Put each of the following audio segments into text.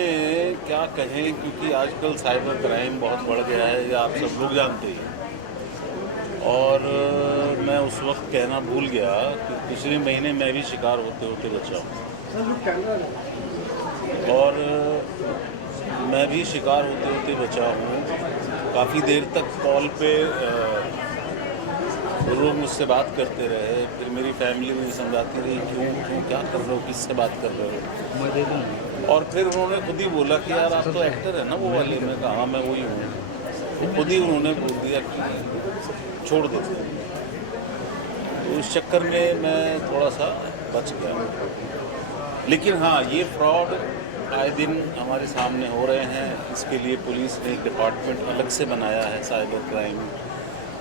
में क्या कहें, क्योंकि आजकल साइबर क्राइम बहुत बढ़ गया है, ये आप सब लोग जानते हैं। और मैं उस वक्त कहना भूल गया कि पिछले महीने मैं भी शिकार होते होते बचा हूँ। और मैं भी शिकार होते होते बचा हूँ। काफ़ी देर तक कॉल पे लोग मुझसे बात करते रहे, फिर मेरी फैमिली मुझे समझाती रही, क्यों क्यों क्या कर रहे हो, किससे बात कर रहे हो। और फिर उन्होंने खुद ही बोला कि यार आप तो एक्टर है ना वो वाले। मैं कहा हाँ मैं वही हूँ। तो खुद ही उन्होंने बोल दिया कि छोड़ दो। तो उस चक्कर में मैं थोड़ा सा बच गया। लेकिन हाँ, ये फ्रॉड आए दिन हमारे सामने हो रहे हैं। इसके लिए पुलिस ने एक डिपार्टमेंट अलग से बनाया है साइबर क्राइम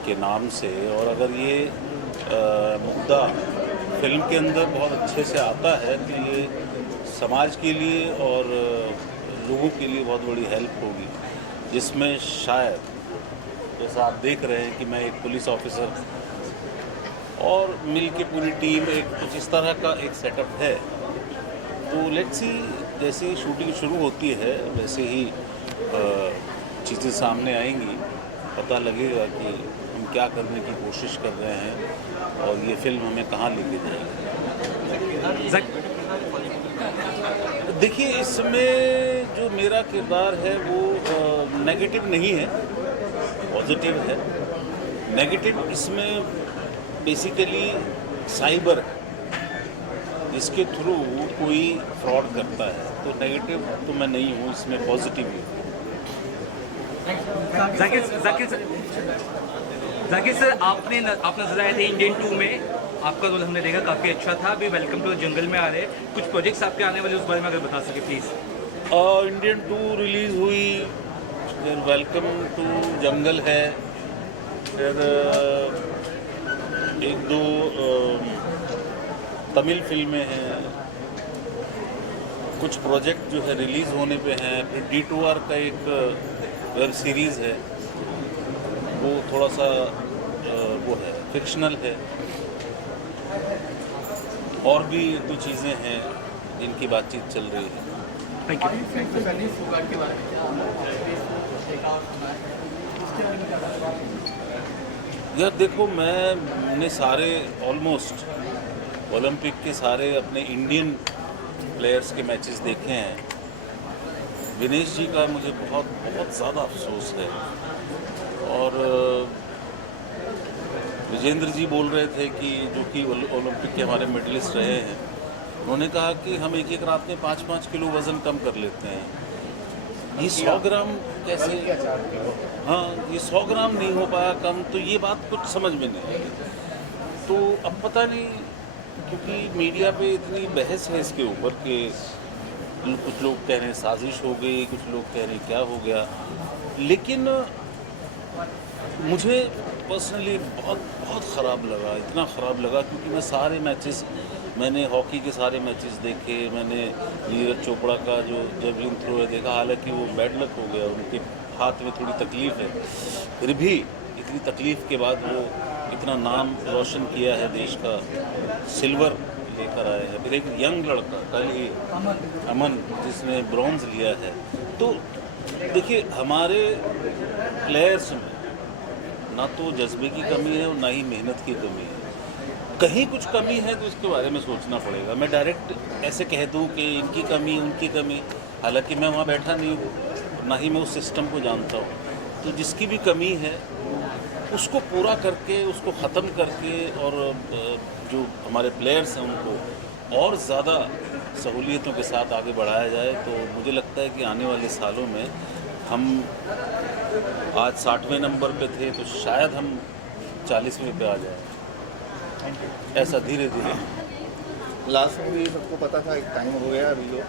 के नाम से। और अगर ये मुद्दा फिल्म के अंदर बहुत अच्छे से आता है तो ये समाज के लिए और लोगों के लिए बहुत बड़ी हेल्प होगी, जिसमें शायद जैसा आप देख रहे हैं कि मैं एक पुलिस ऑफिसर और मिल के पूरी टीम एक कुछ इस तरह का एक सेटअप है। तो लेट्स सी, जैसे ही शूटिंग शुरू होती है वैसे ही चीज़ें सामने आएंगी, पता लगेगा कि हम क्या करने की कोशिश कर रहे हैं और ये फिल्म हमें कहाँ लेके जाएगी। देखिए, इसमें जो मेरा किरदार है वो नेगेटिव नहीं है, पॉजिटिव है। नेगेटिव इसमें बेसिकली साइबर है, जिसके थ्रू कोई फ्रॉड करता है। तो नेगेटिव तो मैं नहीं हूँ, इसमें पॉजिटिव ही हूँ। जाकिर सर, आपने नजर आए थे इंडियन 2 में, आपका रोल हमने देखा काफ़ी अच्छा था। अभी वेलकम टू जंगल में आ रहे हैं, कुछ प्रोजेक्ट्स आपके आने वाले उस बारे में अगर बता सके प्लीज़। इंडियन 2 रिलीज़ हुई, फिर वेलकम टू जंगल है, फिर एक दो तमिल फिल्में हैं, कुछ प्रोजेक्ट जो है रिलीज़ होने पे हैं। फिर D2R का एक वेब सीरीज़ है, वो थोड़ा सा वो है, फिक्शनल है। और भी दो चीज़ें हैं जिनकी बातचीत चल रही है। Thank you. यार देखो, मैंने सारे ऑलमोस्ट ओलंपिक के सारे अपने इंडियन प्लेयर्स के मैचेस देखे हैं। विनेश जी का मुझे बहुत बहुत ज़्यादा अफसोस है। और विजेंद्र जी बोल रहे थे कि जो कि ओलंपिक के हमारे मेडलिस्ट रहे हैं, उन्होंने कहा कि हम एक एक रात में 5-5 किलो वज़न कम कर लेते हैं। ये 100 ग्राम कैसे? हाँ, ये 100 ग्राम नहीं हो पाया कम, तो ये बात कुछ समझ में नहीं आई। तो अब पता नहीं, क्योंकि मीडिया पे इतनी बहस है इसके ऊपर कि कुछ लोग कह रहे हैं साजिश हो गई, कुछ लोग कह रहे हैं क्या हो गया। लेकिन मुझे पर्सनली बहुत बहुत ख़राब लगा, इतना ख़राब लगा क्योंकि मैं सारे मैचेस, मैंने हॉकी के सारे मैचेस देखे, मैंने नीरज चोपड़ा का जो जेवलिन थ्रो है देखा। हालांकि वो बैड लक हो गया, उनके हाथ में थोड़ी तकलीफ़ है, फिर भी इतनी तकलीफ़ के बाद वो इतना नाम रोशन किया है देश का, सिल्वर लेकर आए हैं। फिर एक यंग लड़का कल ही अमन, जिसने ब्रॉन्ज लिया है। तो देखिए, हमारे प्लेयर्स में ना तो जज्बे की कमी है और ना ही मेहनत की कमी है। कहीं कुछ कमी है तो इसके बारे में सोचना पड़ेगा। मैं डायरेक्ट ऐसे कह दूं कि इनकी कमी उनकी कमी, हालांकि मैं वहाँ बैठा नहीं हूँ, ना ही मैं उस सिस्टम को जानता हूँ। तो जिसकी भी कमी है उसको पूरा करके, उसको ख़त्म करके, और जो हमारे प्लेयर्स हैं उनको और ज़्यादा सहूलियतों के साथ आगे बढ़ाया जाए। तो मुझे लगता है कि आने वाले सालों में हम आज 60वें नंबर पे थे तो शायद हम 40वें पे आ जाए, ऐसा धीरे धीरे। लास्ट मूवी सबको पता था, एक टाइम हो गया अभी जो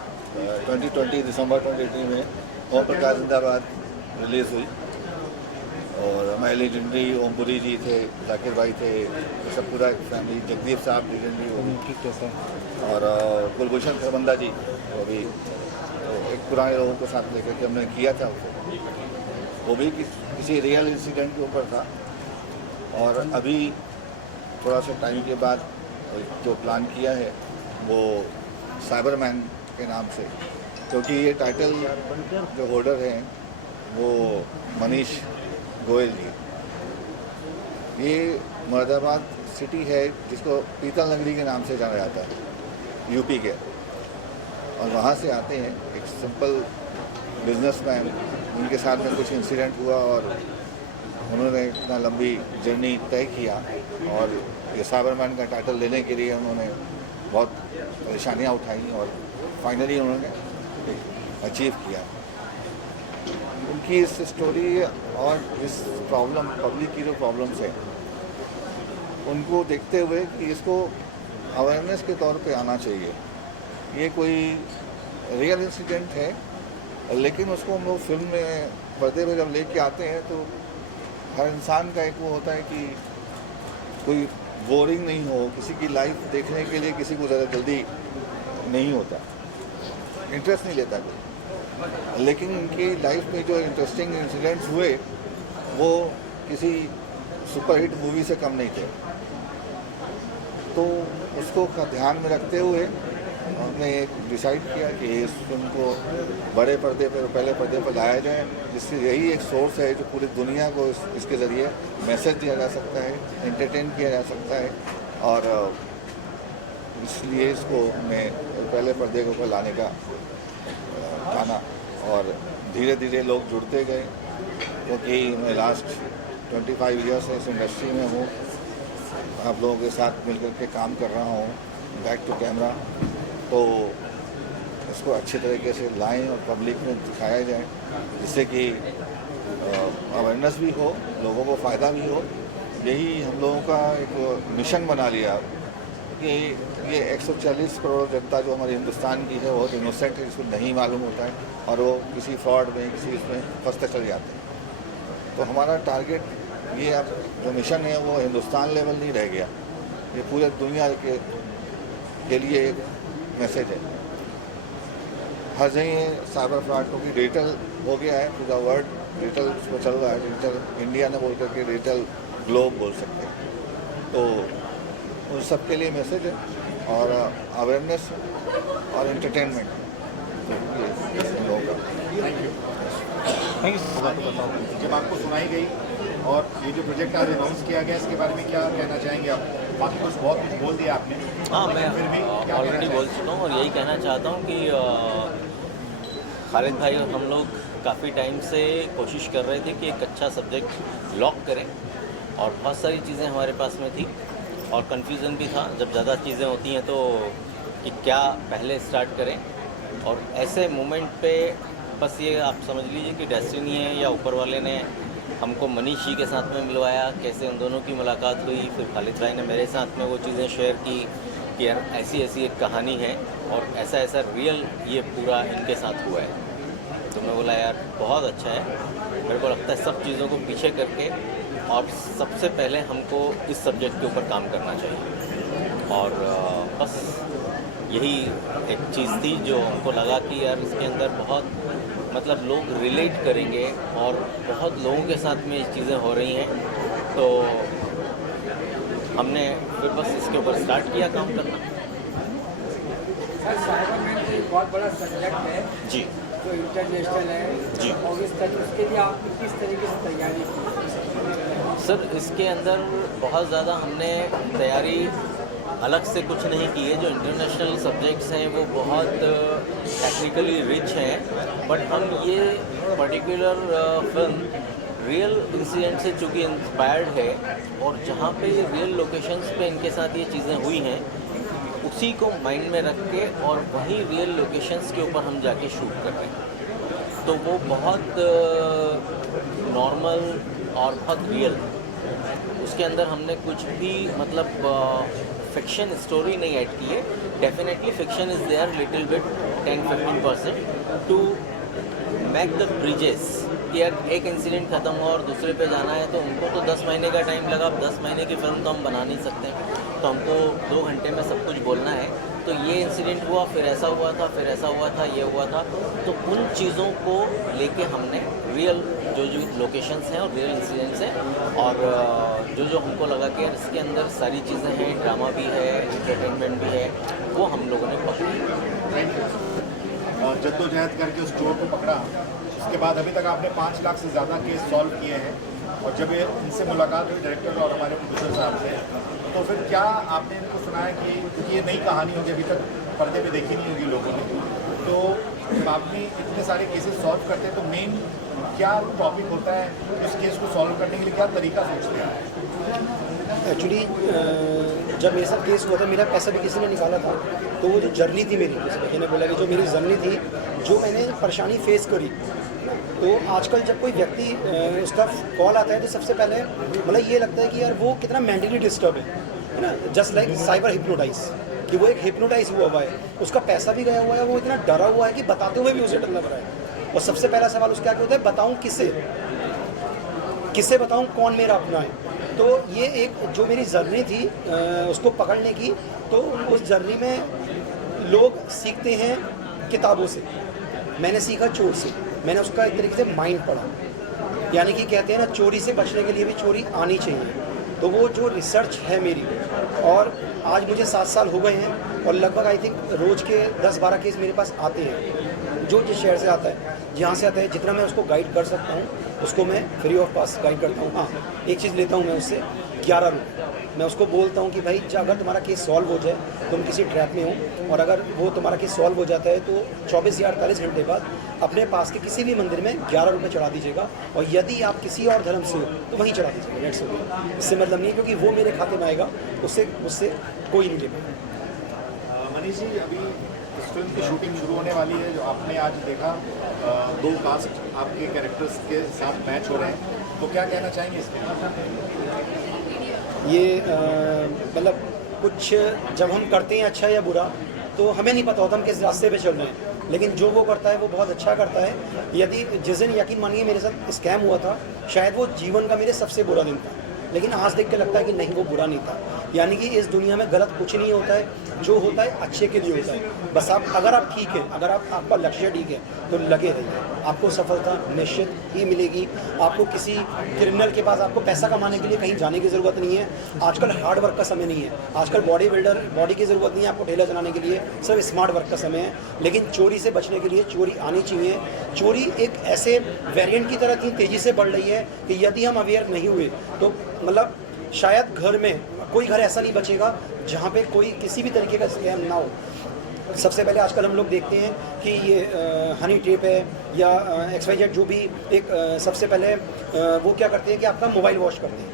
2020 दिसंबर 2018 में ओम प्रकाश जिंदाबाद रिलीज़ हुई। और हमारे लेजेंडरी ओमपुरी जी थे, जाकिर भाई थे, सब पूरा फैमिली, जगदीप साहब लेजेंडरी वो भी, और कुलभूषण खरबंदा जी, वो भी तो एक पुराने लोगों को साथ लेकर के हमने किया था उसे। वो भी किसी रियल इंसिडेंट के ऊपर था। और अभी थोड़ा सा टाइम के बाद जो प्लान किया है वो साइबरमैन के नाम से क्योंकि ये टाइटल जो होल्डर हैं वो मनीष गोयल जी। ये मुरादाबाद सिटी है जिसको पीतल नगरी के नाम से जाना जाता है, यूपी के, और वहाँ से आते हैं। एक सिंपल बिजनेसमैन, उनके साथ में कुछ इंसिडेंट हुआ और उन्होंने इतना लंबी जर्नी तय किया और ये साबरमैन का टाइटल लेने के लिए उन्होंने बहुत परेशानियाँ उठाई और फाइनली उन्होंने अचीव किया। उनकी इस स्टोरी और इस प्रॉब्लम, पब्लिक की जो प्रॉब्लम्स है, उनको देखते हुए कि इसको अवेयरनेस के तौर पे आना चाहिए। ये कोई रियल इंसिडेंट है, लेकिन उसको हम लोग फिल्म में पर्दे पे जब लेके आते हैं तो हर इंसान का एक वो होता है कि कोई बोरिंग नहीं हो, किसी की लाइफ देखने के लिए किसी को ज़्यादा जल्दी नहीं होता, इंटरेस्ट नहीं लेता कोई। लेकिन उनकी लाइफ में जो इंटरेस्टिंग इंसिडेंट्स हुए वो किसी सुपरहिट मूवी से कम नहीं थे। तो उसको ध्यान में रखते हुए हमने एक डिसाइड किया कि इस फिल्म को बड़े पर्दे पर, पहले पर्दे पर लाया जाए, जिससे यही एक सोर्स है जो पूरी दुनिया को इसके ज़रिए मैसेज दिया जा सकता है, एंटरटेन किया जा सकता है। और इसलिए इसको हमने पहले पर्दे के ऊपर लाने का ठाना और धीरे धीरे लोग जुड़ते गए, क्योंकि मैं लास्ट 25 ईयर्स से इस इंडस्ट्री में हूँ। आप लोगों के साथ मिलकर के काम कर रहा हूँ बैक टू कैमरा, तो इसको अच्छे तरीके से लाएं और पब्लिक में दिखाया जाए, जिससे कि अवेयरनेस भी हो, लोगों को फ़ायदा भी हो। यही हम लोगों का एक मिशन बना लिया कि ये 140 करोड़ जनता जो हमारे हिंदुस्तान की है बहुत इनोसेंट है, जिसको नहीं मालूम होता है और वो किसी फ्रॉड में, किसी इसमें फंसते चले जाते हैं। तो हमारा टारगेट ये अब जो मिशन है वो हिंदुस्तान लेवल नहीं रह गया, ये पूरे दुनिया के लिए एक मैसेज है। हर जगह साइबर फ्रॉड, क्योंकि डिजिटल हो गया है, पूरा वर्ल्ड डिजिटल उसमें चल रहा है। डिजिटल इंडिया ने बोल करके डिजिटल ग्लोब बोल सकते हैं। तो उन सब के लिए मैसेज है और अवेयरनेस और एंटरटेनमेंट लोगों का। Thank you. जब आपको सुनाई गई और ये जो प्रोजेक्ट आज अनाउंस किया गया, इसके बारे में क्या कहना चाहेंगे आप? बाकी कुछ बहुत कुछ बोल दिया आपने। हाँ, मैं फिर भी क्या ऑलरेडी बोल चुका हूँ और यही कहना चाहता हूँ कि खालिद भाई और हम लोग काफ़ी टाइम से कोशिश कर रहे थे कि एक अच्छा सब्जेक्ट लॉक करें, और बहुत सारी चीज़ें हमारे पास में थी और कन्फ्यूज़न भी था जब ज़्यादा चीज़ें होती हैं तो कि क्या पहले स्टार्ट करें। और ऐसे मोमेंट पे बस ये आप समझ लीजिए कि डेस्टिनी है या ऊपर वाले ने हमको मनीष जी के साथ में मिलवाया, कैसे उन दोनों की मुलाकात हुई, फिर खालिद भाई ने मेरे साथ में वो चीज़ें शेयर की कि यार ऐसी ऐसी एक कहानी है और ऐसा ऐसा रियल ये पूरा इनके साथ हुआ है। तो मैं बोला यार बहुत अच्छा है, मेरे को लगता है सब चीज़ों को पीछे करके और सबसे पहले हमको इस सब्जेक्ट के ऊपर काम करना चाहिए। और बस यही एक चीज़ थी जो हमको लगा कि यार इसके अंदर बहुत मतलब लोग रिलेट करेंगे और बहुत लोगों के साथ में ये चीज़ें हो रही हैं, तो हमने फिर बस इसके ऊपर स्टार्ट किया काम करना। सर, साइबरमैन तो एक बहुत बड़ा सब्जेक्ट है जी जो इंटरनेशनल है जी। और उसके लिए आपने किस तरीके से तैयारी की? सर, इसके अंदर बहुत ज़्यादा हमने तैयारी अलग से कुछ नहीं की है। जो इंटरनेशनल सब्जेक्ट्स हैं वो बहुत टेक्निकली रिच हैं, बट हम ये पर्टिकुलर फिल्म रियल इंसिडेंट से चूँकि इंस्पायर्ड है और जहाँ पे रियल लोकेशंस पे इनके साथ ये चीज़ें हुई हैं उसी को माइंड में रख के और वही रियल लोकेशंस के ऊपर हम जाके शूट कर रहे हैं। तो वो बहुत नॉर्मल और बहुत रियल, उसके अंदर हमने कुछ भी मतलब फिक्शन स्टोरी नहीं ऐड की है। Definitely fiction is there little bit 10-15% to make the bridges कि यार एक इंसिडेंट ख़त्म हुआ और दूसरे पे जाना है तो उनको तो 10 महीने का टाइम लगा। 10 महीने की फिल्म तो हम बना नहीं सकते, तो हमको 2 घंटे में सब कुछ बोलना है। तो ये इंसिडेंट हुआ, फिर ऐसा हुआ था, फिर ऐसा हुआ था, ये हुआ था। तो उन चीज़ों को लेके हमने रियल जो लोकेशंस हैं और रियल इंसिडेंट्स हैं और जो हमको लगा कि यार इसके अंदर सारी चीज़ें हैं, ड्रामा भी है, एंटरटेनमेंट भी है, वो हम लोगों ने पकड़ी। जद्दोजहद करके उस चोर को पकड़ा, उसके बाद अभी तक आपने 5 लाख से ज़्यादा केस सॉल्व किए हैं, और जब ये इनसे मुलाकात हुई डायरेक्टर और हमारे प्रोड्यूसर साहब से, तो फिर क्या आपने इनको सुनाया कि क्योंकि ये नई कहानी होगी, अभी तक पर्दे पे देखी नहीं होगी लोगों ने, तो जब आपने इतने सारे केसेस सॉल्व करते हैं तो मेन क्या टॉपिक होता है, उस केस को सॉल्व करने के लिए क्या तरीका सोचते हैं? एक्चुअली जब ये सब केस हुआ था, मेरा पैसा भी किसी ने निकाला था, तो वो जो जर्नी थी मेरी, जैसे मैंने बोला कि जो मेरी जर्नी थी, जो मैंने परेशानी फेस करी, तो आजकल जब कोई व्यक्ति उसका कॉल आता है तो सबसे पहले मतलब ये लगता है कि यार वो कितना मेंटली डिस्टर्ब है ना, जस्ट लाइक साइबर हिप्नोटाइज, कि वो एक हिप्नोटाइज हुआ है, उसका पैसा भी गया हुआ है, वो इतना डरा हुआ है कि बताते हुए भी उसे डर लग रहा है। और सबसे पहला सवाल उसका क्या होता है, बताऊँ किसे बताऊँ, कौन मेरा अपना है। तो ये एक जो मेरी जर्नी थी उसको पकड़ने की, तो उस जर्नी में लोग सीखते हैं किताबों से, मैंने सीखा चोर से, मैंने उसका एक तरीके से माइंड पढ़ा, यानी कि कहते हैं ना चोरी से बचने के लिए भी चोरी आनी चाहिए। तो वो जो रिसर्च है मेरी, और आज मुझे 7 साल हो गए हैं, और लगभग आई थिंक रोज़ के 10-12 केस मेरे पास आते हैं, जो जिस शहर से आता है, जहाँ से आता है, जितना मैं उसको गाइड कर सकता हूँ उसको मैं फ्री ऑफ कॉस्ट गाइड करता हूँ। हाँ, एक चीज़ लेता हूँ मैं उससे 11 रुपये, मैं उसको बोलता हूँ कि भाई अगर तुम्हारा केस सॉल्व हो जाए, तुम किसी ट्रैप में हो, और अगर वो तुम्हारा केस सॉल्व हो जाता है तो 24 या 48 घंटे बाद अपने पास के किसी भी मंदिर में 11 रुपये चढ़ा दीजिएगा, और यदि आप किसी और धर्म से हो तो वहीं चढ़ा दीजिएगा, लेट्स हो। इससे मतलब नहीं है, क्योंकि वो मेरे खाते में आएगा, उससे कोई नहीं ले पाएगा। मनीष जी, अभी इस फिल्म की शूटिंग शुरू होने वाली है, जो आपने आज देखा 2 कास्ट आपके कैरेक्टर्स के साथ मैच हो रहे हैं, तो क्या कहना चाहेंगे इसके लिए? ये मतलब कुछ जब हम करते हैं अच्छा या बुरा, तो हमें नहीं पता होता हम किस रास्ते पे चल रहे हैं, लेकिन जो वो करता है वो बहुत अच्छा करता है। यदि जिस दिन यकीन मानिए मेरे साथ स्कैम हुआ था, शायद वो जीवन का मेरे सबसे बुरा दिन था, लेकिन आज देख के लगता है कि नहीं, वो बुरा नहीं था। यानी कि इस दुनिया में गलत कुछ नहीं होता है, जो होता है अच्छे के लिए होता है। बस अगर आप ठीक है, अगर आपका लक्ष्य ठीक है, तो लगे रहिए, आपको सफलता निश्चित ही मिलेगी। आपको किसी क्रिमिनल के पास आपको पैसा कमाने के लिए कहीं जाने की ज़रूरत नहीं है। आजकल हार्ड वर्क का समय नहीं है, आजकल बॉडी की ज़रूरत नहीं है आपको ठेला चलाने के लिए, सिर्फ स्मार्ट वर्क का समय है। लेकिन चोरी से बचने के लिए चोरी आनी चाहिए। चोरी एक ऐसे वेरिएंट की तरह इतनी तेज़ी से बढ़ रही है कि यदि हम अवेयर नहीं हुए तो मतलब शायद घर में कोई घर ऐसा नहीं बचेगा जहाँ पे कोई किसी भी तरीके का स्कैम ना हो। सबसे पहले आजकल हम लोग देखते हैं कि ये हनी ट्रैप है या XYZ, जो भी एक सबसे पहले वो क्या करते हैं कि आपका मोबाइल वॉश करते हैं,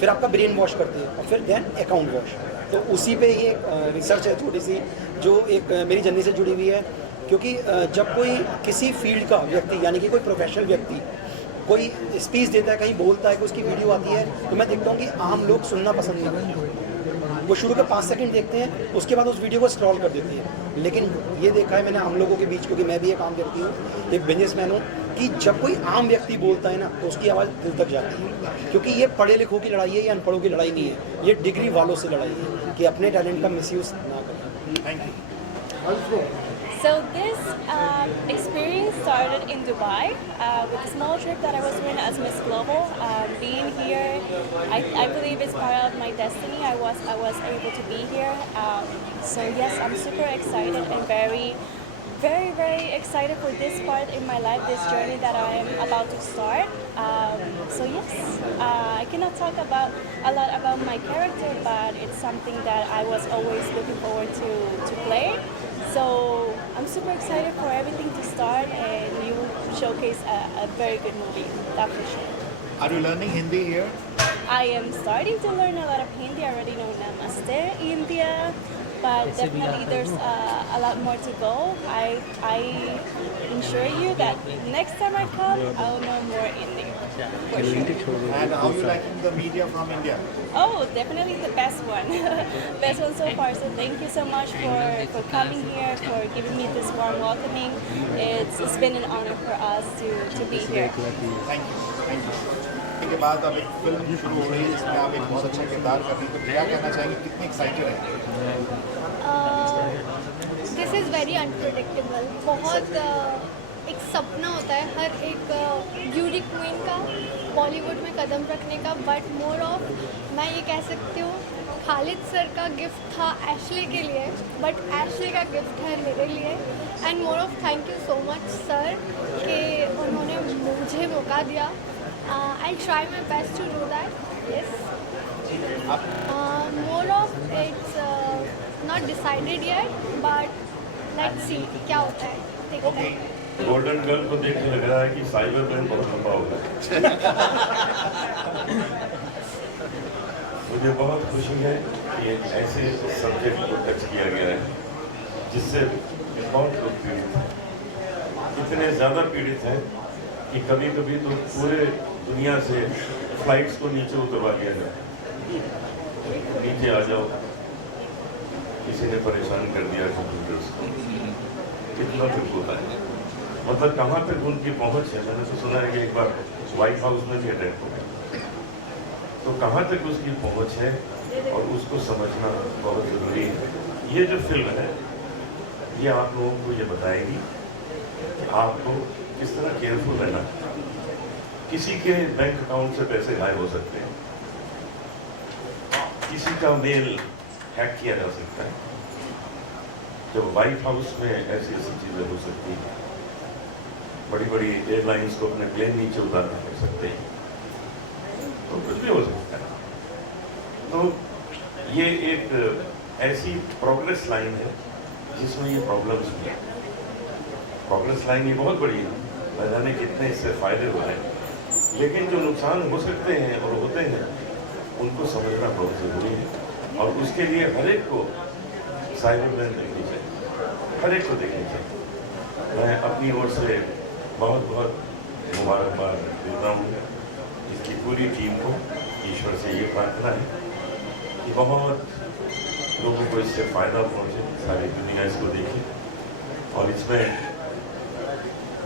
फिर आपका ब्रेन वॉश करते हैं, और फिर देन अकाउंट वॉश। तो उसी पे ये रिसर्च है छोटी सी, जो एक मेरी जर्नी से जुड़ी हुई है। क्योंकि जब कोई किसी फील्ड का व्यक्ति, यानी कि कोई प्रोफेशनल व्यक्ति कोई स्पीच देता है, कहीं बोलता है, कि उसकी वीडियो आती है, तो मैं देखता हूँ कि आम लोग सुनना पसंद नहीं करते। वो शुरू के 5 सेकंड देखते हैं, उसके बाद उस वीडियो को स्क्रॉल कर देते हैं। लेकिन ये देखा है मैंने हम लोगों के बीच, क्योंकि मैं भी एक आम व्यक्ति हूँ, एक बिजनेसमैन हूँ, कि जब कोई आम व्यक्ति बोलता है ना, तो उसकी आवाज़ दिल तक जाती है। क्योंकि ये पढ़े लिखों की लड़ाई है या अनपढ़ों की लड़ाई नहीं है, ये डिग्री वालों से लड़ाई है, कि अपने टैलेंट का मिसयूज़ ना करें। Thank you. So this experience started in Dubai with a small trip that I was doing as Miss Global. Being here, I believe it's part of my destiny. I was able to be here. So yes, I'm super excited and very excited for this part in my life, this journey that I am about to start. So yes, I cannot talk a lot about my character, but it's something that I was always looking forward to play. So I'm super excited for everything to start, and you showcase a very good movie, that for sure. Are you learning Hindi here? I am starting to learn a lot of Hindi. I already know Namaste India, but definitely there's a lot more to go. I ensure you that next time I come, I'll know more Hindi. For sure. And how you liking the media from India? Oh, definitely the best one. Best one so far. So thank you so much for coming here, for giving me this warm welcoming. It's been an honor for us to be here. Thank you. के बाद अब एक film शुरू हो रही है जिसमें आप एक बहुत अच्छा किरदार कर रही हैं, तो क्या कहना चाहेंगे, कितने एक्साइटेड हैं? This is very unpredictable. बहुत एक सपना होता है हर एक ब्यूटी क्वीन का बॉलीवुड में कदम रखने का, बट मोर ऑफ मैं ये कह सकती हूँ खालिद सर का गिफ्ट था एशले के लिए, बट एशले का गिफ्ट है मेरे लिए। And more of thank you so much sir कि उन्होंने मुझे मौका दिया। I try my best to do that. Yes, more of it's not decided yet, but let's see क्या होता है, देखते हैं। गोल्डन गर्ल को देख के लग रहा है कि साइबर मैन बहुत लंबा होगा। मुझे बहुत खुशी है कि एक ऐसे सब्जेक्ट को टच किया गया है जिससे बहुत लोग पीड़ित हैं, इतने ज़्यादा पीड़ित हैं कि कभी कभी तो पूरे दुनिया से फ्लाइट्स को नीचे उतरवा दिया जाए, नीचे आ जाओ, किसी ने परेशान कर दिया कंप्यूटर्स को, कितना कुछ होता है। मतलब कहाँ तक उनकी पहुँच है। मैंने तो सुना है कि एक बार व्हाइट हाउस में भी अटैक हो गया, तो कहाँ तक उसकी पहुँच है और उसको समझना बहुत ज़रूरी है। ये जो फिल्म है ये आप लोगों को ये बताएगी कि आपको किस तरह केयरफुल रहना। किसी के बैंक अकाउंट से पैसे गायब हो सकते हैं, किसी का मेल हैक किया जा सकता है, जब व्हाइट हाउस में ऐसी ऐसी चीज़ें हो सकती हैं। बड़ी बड़ी एयरलाइंस को अपने प्लेन नीचे उतारना पड़ सकते हैं, तो कुछ भी हो सकता है। तो ये एक ऐसी प्रोग्रेस लाइन है जिसमें ये प्रॉब्लम्स हुए। प्रोग्रेस लाइन ये बहुत बड़ी है, न जाने कितने इससे फायदे हुए हैं, लेकिन जो नुकसान हो सकते हैं और होते हैं उनको समझना बहुत ज़रूरी है। और उसके लिए हर एक को साइबर मैन देखनी चाहिए, हर एक को देखनी चाहिए। मैं अपनी ओर से बहुत बहुत मुबारकबाद देता हूँ इसकी पूरी टीम को। ईश्वर से ये प्रार्थना है कि बहुत लोगों को इससे फ़ायदा पहुँचे, सारी दुनिया इसको देखे। और इसमें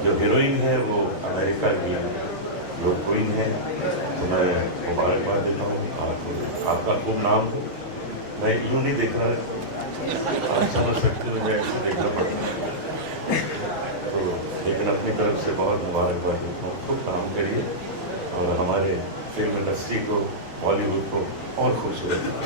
जो हीरोइन है वो अमेरिका की हीरोइन है, तो मैं मुबारकबाद देता हूँ। आपका खूब नाम हो। मैं यूँ नहीं देख रहा, आप समझ सकते हो, मुझे ऐसे देखना पड़ता है। लेकिन अपनी तरफ से बहुत मुबारकबाद देता हूँ। खूब काम करिए और हमारे फिल्म इंडस्ट्री को, बॉलीवुड को और खुश रखिए।